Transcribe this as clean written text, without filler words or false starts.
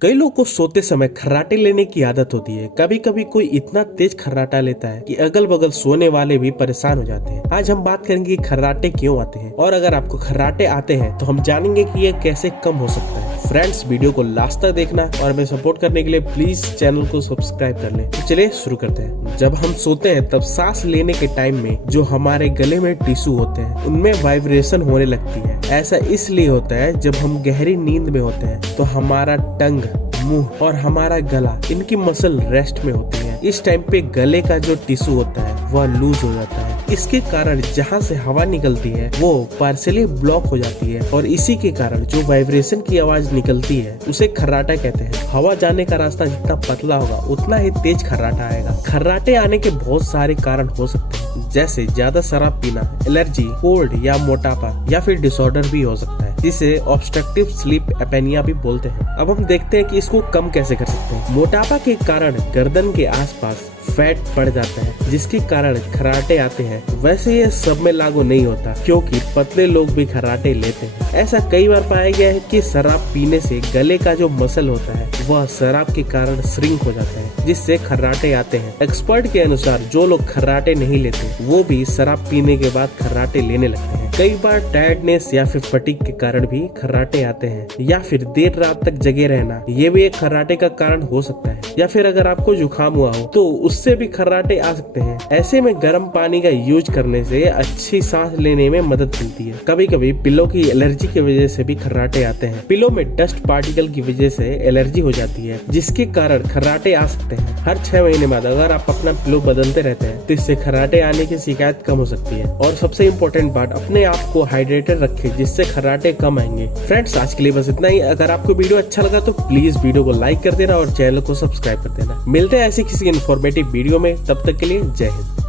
कई लोगों को सोते समय खर्राटे लेने की आदत होती है। कभी कभी कोई इतना तेज खर्राटा लेता है कि अगल बगल सोने वाले भी परेशान हो जाते हैं। आज हम बात करेंगे कि खर्राटे क्यों आते हैं, और अगर आपको खर्राटे आते हैं तो हम जानेंगे कि ये कैसे कम हो सकता है। फ्रेंड्स, वीडियो को लास्ट तक देखना और हमें सपोर्ट करने के लिए प्लीज चैनल को सब्सक्राइब कर लें। तो चलिए शुरू करते हैं। जब हम सोते हैं तब सांस लेने के टाइम में जो हमारे गले में टिश्यू होते हैं उनमें वाइब्रेशन होने लगती है। ऐसा इसलिए होता है जब हम गहरी नींद में होते हैं तो हमारा टंग, मुंह और हमारा गला, इनकी मसल रेस्ट में होती है। इस टाइम पे गले का जो टिश्यू होता है वह लूज हो जाता है। इसके कारण जहाँ से हवा निकलती है वो पार्शियली ब्लॉक हो जाती है और इसी के कारण जो वाइब्रेशन की आवाज निकलती है उसे खर्राटा कहते हैं। हवा जाने का रास्ता जितना पतला होगा उतना ही तेज खर्राटा आएगा। खर्राटे आने के बहुत सारे कारण हो सकते हैं, जैसे ज्यादा शराब पीना, एलर्जी, कोल्ड या मोटापा, या फिर डिसऑर्डर भी हो सकता है जिसे ऑब्स्ट्रक्टिव स्लीप एपेनिया भी बोलते हैं। अब हम देखते हैं कि इसको कम कैसे कर सकते हैं। मोटापा के कारण गर्दन के आसपास फैट बढ़ जाता है जिसके कारण खर्राटे आते हैं। वैसे ये सब में लागू नहीं होता क्योंकि पतले लोग भी खर्राटे लेते हैं। ऐसा कई बार पाया गया है कि शराब पीने से गले का जो मसल होता है वह शराब के कारण श्रिंक हो जाता है जिससे खर्राटे आते हैं। एक्सपर्ट के अनुसार जो लोग खर्राटे नहीं लेते वो भी शराब पीने के बाद खर्राटे लेने लगते हैं। कई बार टायर्डनेस या फिर फटीग के कारण भी खर्राटे आते हैं, या फिर देर रात तक जगे रहना, ये भी एक खर्राटे का कारण हो सकता है। या फिर अगर आपको जुकाम हुआ हो तो उससे भी खर्राटे आ सकते हैं। ऐसे में गर्म पानी का यूज करने से अच्छी सांस लेने में मदद मिलती है। कभी कभी पिलो की एलर्जी की वजह से भी खर्राटे आते हैं। पिलो में डस्ट पार्टिकल की वजह से एलर्जी हो जाती है जिसके कारण खर्राटे आ सकते हैं। हर 6 महीने बाद अगर आप अपना पिलो बदलते रहते हैं तो इससे खर्राटे आने की शिकायत कम हो सकती है। और सबसे इम्पोर्टेंट बात, अपने आप को हाइड्रेटेड रखें जिससे खर्राटे कम आएंगे। फ्रेंड्स, आज के लिए बस इतना ही। अगर आपको वीडियो अच्छा लगा तो प्लीज वीडियो को लाइक कर देना और चैनल को सब्सक्राइब कर देना। मिलते हैं ऐसी किसी इन्फॉर्मेटिव वीडियो में, तब तक के लिए जय हिंद।